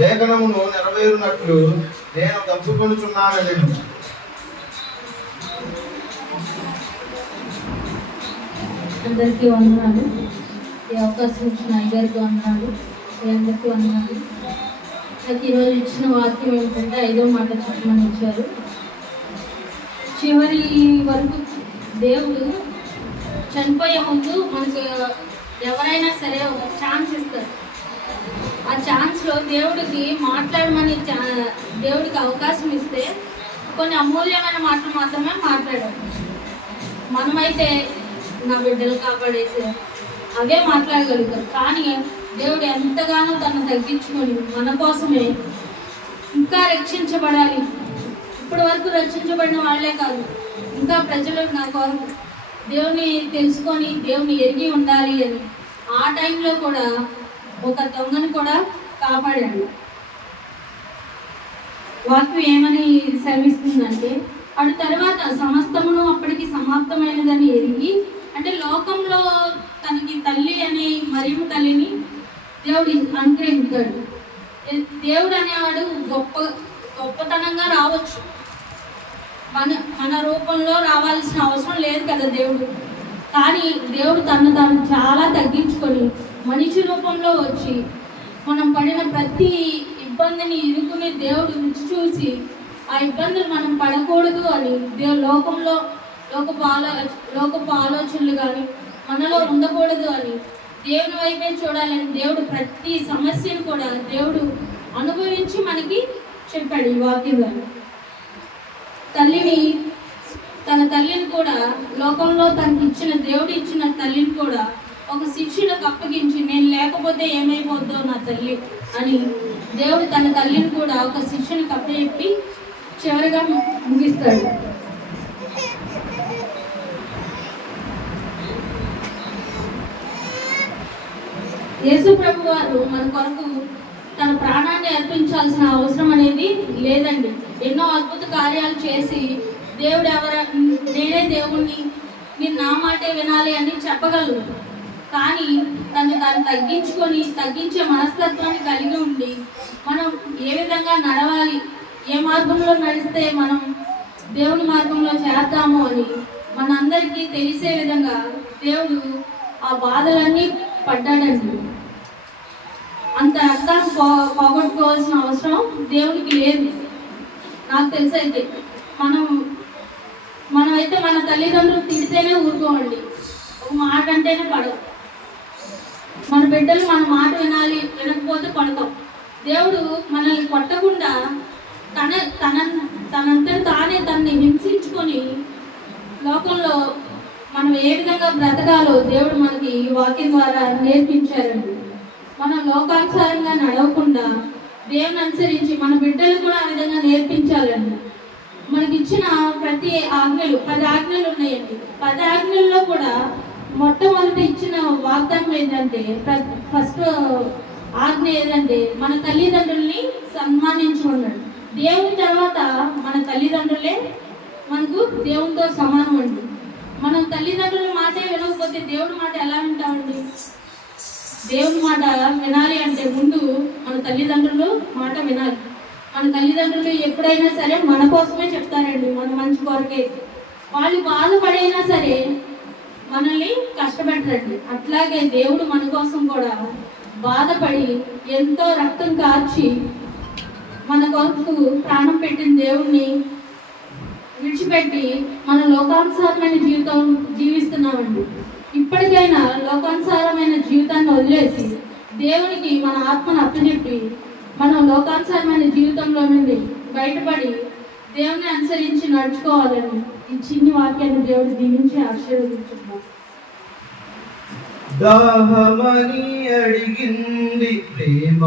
లేఖనమును నెరవేరునట్లు నేను తప్పుకొనుచున్నానని. అందరికీ వందనాలు. ఈ అవకాశం ఇచ్చిన అయ్యగారికి వందనాలు. మీ అందరికీ వందనాలు. నాకు ఈరోజు ఇచ్చిన వాక్యం ఏంటంటే 5వ మాట చెప్పమని ఇచ్చారు. చివరి వరకు దేవుడు చనిపోయే ముందు మనకు ఎవరైనా సరే ఒక ఛాన్స్ ఇస్తారు. ఆ ఛాన్స్లో దేవుడికి మాట్లాడమని దేవుడికి అవకాశం ఇస్తే కొన్ని అమూల్యమైన మాటలు మాత్రమే మాట్లాడాలి. మనమైతే నా బిడ్డలు కాపాడేసే అవే మాట్లాడగలుగుతారు. కానీ దేవుడు ఎంతగానో తను తగ్గించుకొని మన కోసమే ఇంకా రక్షించబడాలి. ఇప్పటి వరకు రక్షించబడిన వాళ్ళే కాదు, ఇంకా ప్రజలు నా కొరకు దేవుని తెలుసుకొని దేవుని ఎరిగి ఉండాలి అని ఆ టైంలో కూడా ఒక దొంగను కూడా కాపాడాడు. వాక్యం ఏమని సెలవిస్తుందంటే, అటు తర్వాత సమస్తమును అప్పటికి సమాప్తమైనదని ఎరిగి, అంటే లోకంలో తనకి తల్లి అని మరియమ్మ తల్లిని దేవుడు అనుగ్రహించాడు. దేవుడు అనేవాడు గొప్పతనంగా రావచ్చు, మన రూపంలో రావాల్సిన అవసరం లేదు కదా దేవుడు. కానీ దేవుడు తాను చాలా తగ్గించుకొని మనిషి రూపంలో వచ్చి మనం పడిన ప్రతి ఇబ్బందిని ఇరుకుని దేవుడు రుచి చూసి ఆ ఇబ్బందులు మనం పడకూడదు అని లోకపు ఆలోచనలు కానీ మనలో ఉండకూడదు అని దేవుని వైపే చూడాలని దేవుడు ప్రతి సమస్యను కూడా దేవుడు అనుభవించి మనకి చెప్పాడు ఈ వాక్యంలో. తన తల్లిని కూడా లోకంలో తనకి ఇచ్చిన దేవుడు ఇచ్చిన తల్లిని కూడా ఒక శిష్యులకు అప్పగించి, నేను లేకపోతే ఏమైపోద్దో నా తల్లి అని దేవుడు తన తల్లిని కూడా ఒక శిష్యునికి అప్పచెప్పి చివరిగా ముగిస్తాడు. యేసు ప్రభు వారు మన కొరకు తన ప్రాణాన్ని అర్పించాల్సిన అవసరం అనేది లేదండి. ఎన్నో అద్భుత కార్యాలు చేసి దేవుడు నేనే దేవుణ్ణి, మీరు నా మాటే వినాలి అని చెప్పగలరు. కానీ తను తగ్గించే మనస్తత్వాన్ని కలిగి ఉండి మనం ఏ విధంగా నడవాలి, ఏ మార్గంలో నడిస్తే మనం దేవుని మార్గంలో చేద్దాము అని మనందరికీ తెలిసే విధంగా దేవుడు ఆ బాధలన్నీ పడ్డాడండి. అంత రక్తాన్ని పోగొట్టుకోవాల్సిన అవసరం దేవునికి లేదు. నాకు తెలిసైతే మనమైతే మన తల్లిదండ్రులు తిడితేనే ఊరుకోమండి, ఒక మాట అంటేనే పడవు. మన బిడ్డలు మన మాట వినాలి, వినకపోతే పడతాం. దేవుడు మనల్ని కొట్టకుండా తనంతట తానే తనని హింసించుకొని లోకంలో మనం ఏ విధంగా బ్రతకాలో దేవుడు మనకి ఈ వాక్యం ద్వారా నేర్పించారండి. మనం లోకానుసారంగా నడవకుండా దేవుని అనుసరించి మన బిడ్డలు కూడా ఆ విధంగా నేర్పించాలండి. మనకి ఇచ్చిన ప్రతి 10 ఆజ్ఞలు ఉన్నాయండి. 10 ఆజ్ఞల్లో కూడా మొట్టమొదటి ఇచ్చిన వాగ్దానం ఏంటంటే, ఫస్ట్ ఆజ్ఞ ఏదంటే మన తల్లిదండ్రుల్ని సన్మానించుకున్నాడు. దేవుని తర్వాత మన తల్లిదండ్రులే మనకు దేవునితో సమానం అండి. మనం తల్లిదండ్రుల మాటే వినకపోతే దేవుడి మాట ఎలా వింటామండి? దేవుని మాట వినాలి అంటే ముందు మన తల్లిదండ్రులు మాట వినాలి. మన తల్లిదండ్రులు ఎప్పుడైనా సరే మన కోసమే చెప్తారండి, మన మంచి కొరకే. వాళ్ళు బాధపడైనా సరే మనల్ని కష్టపెట్టరండి. అట్లాగే దేవుడు మన కోసం కూడా బాధపడి ఎంతో రక్తం కార్చి మన కొరకు ప్రాణం పెట్టిన దేవుణ్ణి విడిచిపెట్టి మన లోకానుసారమైన జీవితం జీవిస్తున్నామండి. ఇప్పటికైనా లోకానుసారమైన జీవితాన్ని వదిలేసి దేవునికి మన ఆత్మను అప్పచెప్పి మనం లోకానుసారమైన జీవితంలో నుండి బయటపడి దేవుని అనుసరించి నడుచుకోవాలని ఈ చిన్ని వాక్యాన్ని దేవుడు దీవించి ఆశీర్వదించున్నాం. దాహమని అడిగింది ప్రేమ.